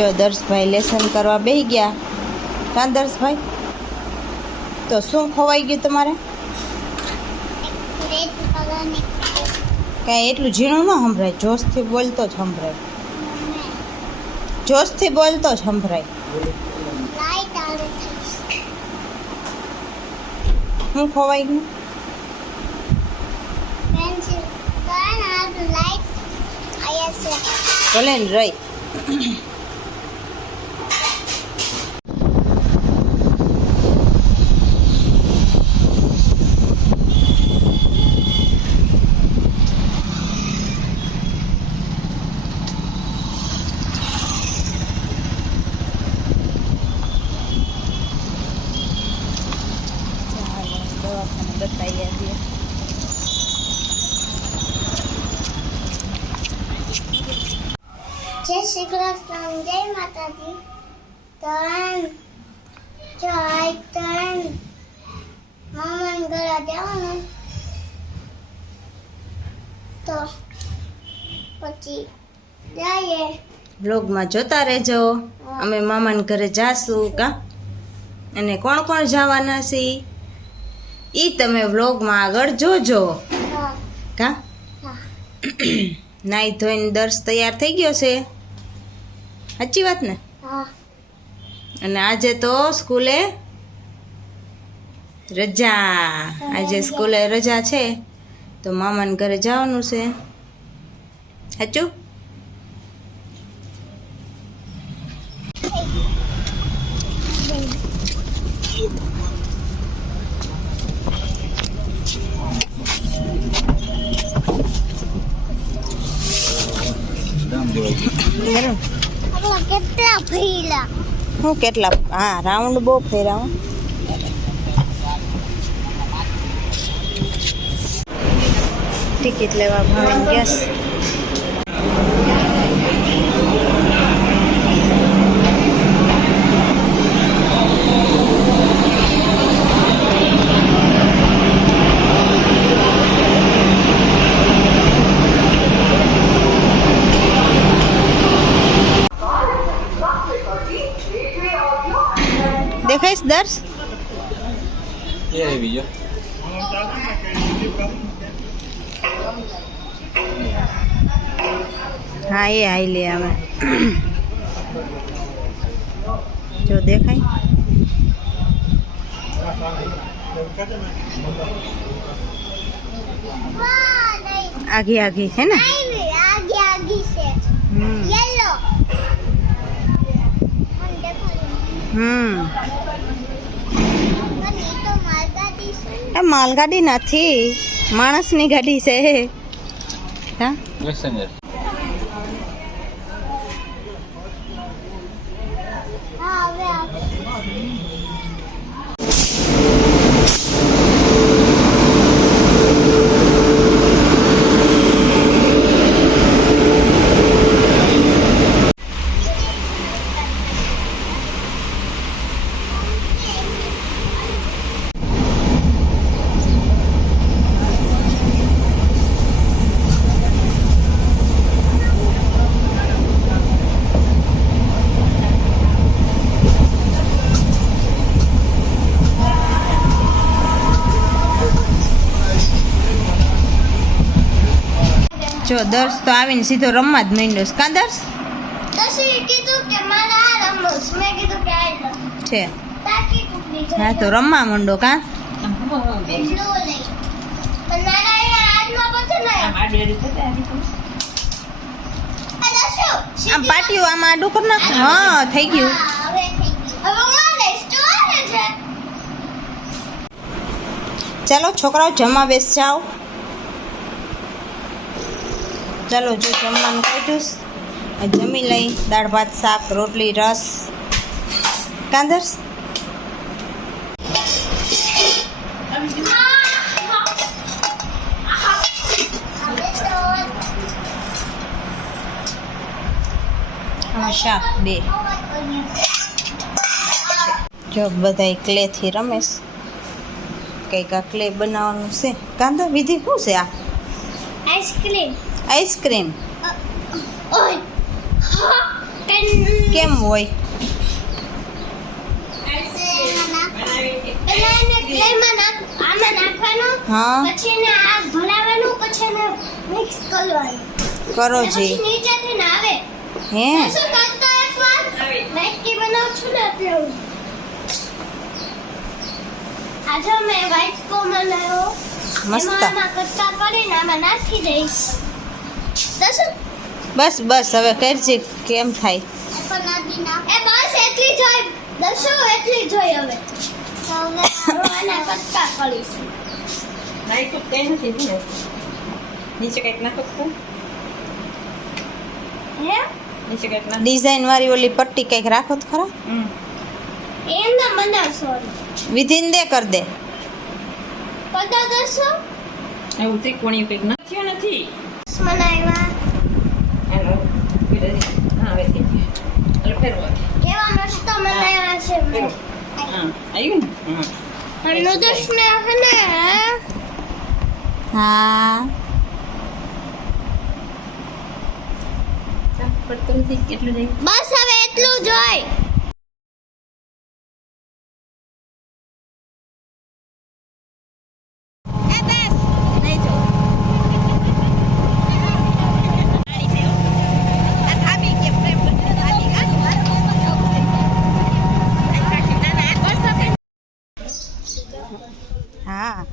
જો દર્શભાઈ લેસન કરવા બેસી ગયા. કાં દર્શભાઈ? તો શું ખવાઈ ગયું તમારે? કાંઈ એટલું ઝીણું ન સંભળાય, જોશથી બોલતો જ સંભળાય. જોશથી બોલતો જ સંભળાય. શું ખવાઈ ગયું? ભલે ને રહી. બતાવી આવીએ. જય શ્રી કૃષ્ણ, જય માતાજી. મામાને ઘરે જવાનું તો પછી જઈએ. બ્લોગમાં જોતા રહેજો. અમે મામાને ઘરે જાશું કા, અને કોણ કોણ જવાના છે ઈ તમે વ્લોગમાં આગળ જોજો કા. નાઈ ધોઈને દર્શ તૈયાર થઈ ગયો છે, સાચી વાત ને? અને આજે તો સ્કૂલે રજા. આજે સ્કૂલે રજા છે તો મામાને ઘરે જવાનું છે, સાચું? કેટલા ફેરા? હું કેટલા? હા, રાઉન્ડ બહુ ફેરા. ટિકિટ લેવા ભાવીને ગયા. દેખાઈશ દર્શ? હા, એ આઈ લે આવે. જો દેખાય આઘી આઘી છે ને? આગી છે. યેલો. એ માલગાડી નથી, માણસની ગાડી છે. હા, જો દર્શ તો આવીને સીધો રમવા જ માંડ્યો છે. કાં દર્શ? કીધું કે મારે આ રમવું છે. મેં કીધું કે આ છે. તાકી કુકડી છે. હા, તો રમવા માંડો. કાં એટલું નહીં. પણ નાના એના હાથમાં પછી નહીં. આ દસુ. આમ પાટિયું આમાં આડું કર નાખ. હા, થઈ ગયું. હવે થઈ ગયું. હવે હું લઈશ. તો આવે છે. ચાલો છોકરાઓ જમવા બેસ જાઓ. ચાલો, જો જમવાનું કાઢ્યું, જમી લઈ. દાળ ભાત શાક રોટલી રસ. કાંદર્સ? હા, શાક 2. જો બધા ક્લેથી રમેશ. કંઈક આ ક્લે બનાવવાનું છે. કાંદા વિધિ શું છે આ? આઈસ્ક્રીમ. આઈસ્ક્રીમ. ઓય. હા. કેમ હોય? પેલા એને ક્લેમાં આમાં નાખવાનું, હા પછી એને આ ભરાવાનું, પછી એને મિક્સ કરવાનું. કરો પછી જી. નીચેથી ને આવે. હે શું કરતા એકવાર મેગી બનાવું છું ને એટલે હું. આજે મેં વ્હાઈટ કોમલ લાવ્યો. મસ્ત. એમાં આમાં કટકા કરીને આમાં નાખી દઈશ. દસુ બસ બસ હવે કરજે કેમ થાય. એ બસ એટલી જ હોય. દસુ એટલી જ હોય હવે. હવે આના કટકા કરીશ. લાઈટ તો કઈ નથી ને નીચે કઈક નાખો તો હે નીચે કઈક નાખો ડિઝાઇન વાળી ઓલી પટ્ટી કઈક રાખો તો ખરા. એમના બનાવશો વિધિન દે કર દે. પતા દસુ એવું ત્રિકોણી કઈક નાખ્યો નથી બનાવ્યા. હેલો હા હવે થઈ ગયું એટલે ફેરવા કેવા મસ્ત બનાવ્યા છે મેં. હા આવ્યું ને હા અને નૂડલ્સ ને હે ને હા પડતું નથી કેટલું જાય બસ હવે એટલું જ હોય. હા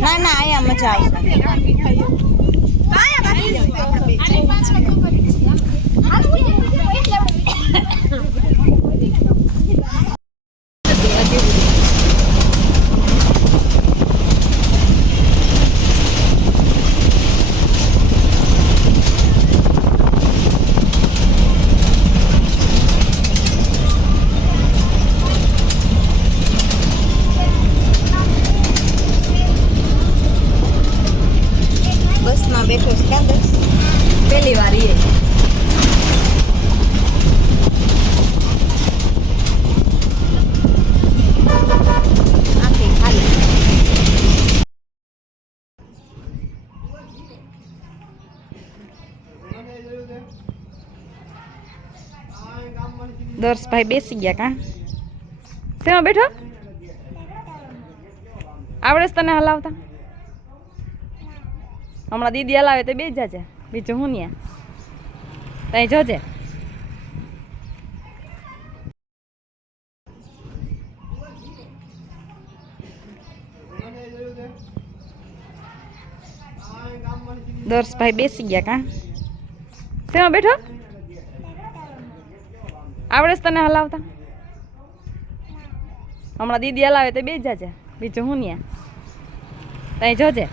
ના ના આયા મજા આવશે. બસમાં બેઠો છે કાં દસ? પહેલી વાર એ આખી ખાલી. દર્શભાઈ બેસી ગયા કા શેમાં બેઠો આવડે છે તને હલાવતા હમણાં દીદી હલાવે તો બે જાજે બીજું હું ન્યા તઈ જોજે દર્શભાઈ બેસી ગયા કા શેમાં બેઠો આવડે છે તને હલાવતા હમણાં દીદી હલાવે તો બે જાજે બીજું હું ન્યા તઈ જોજે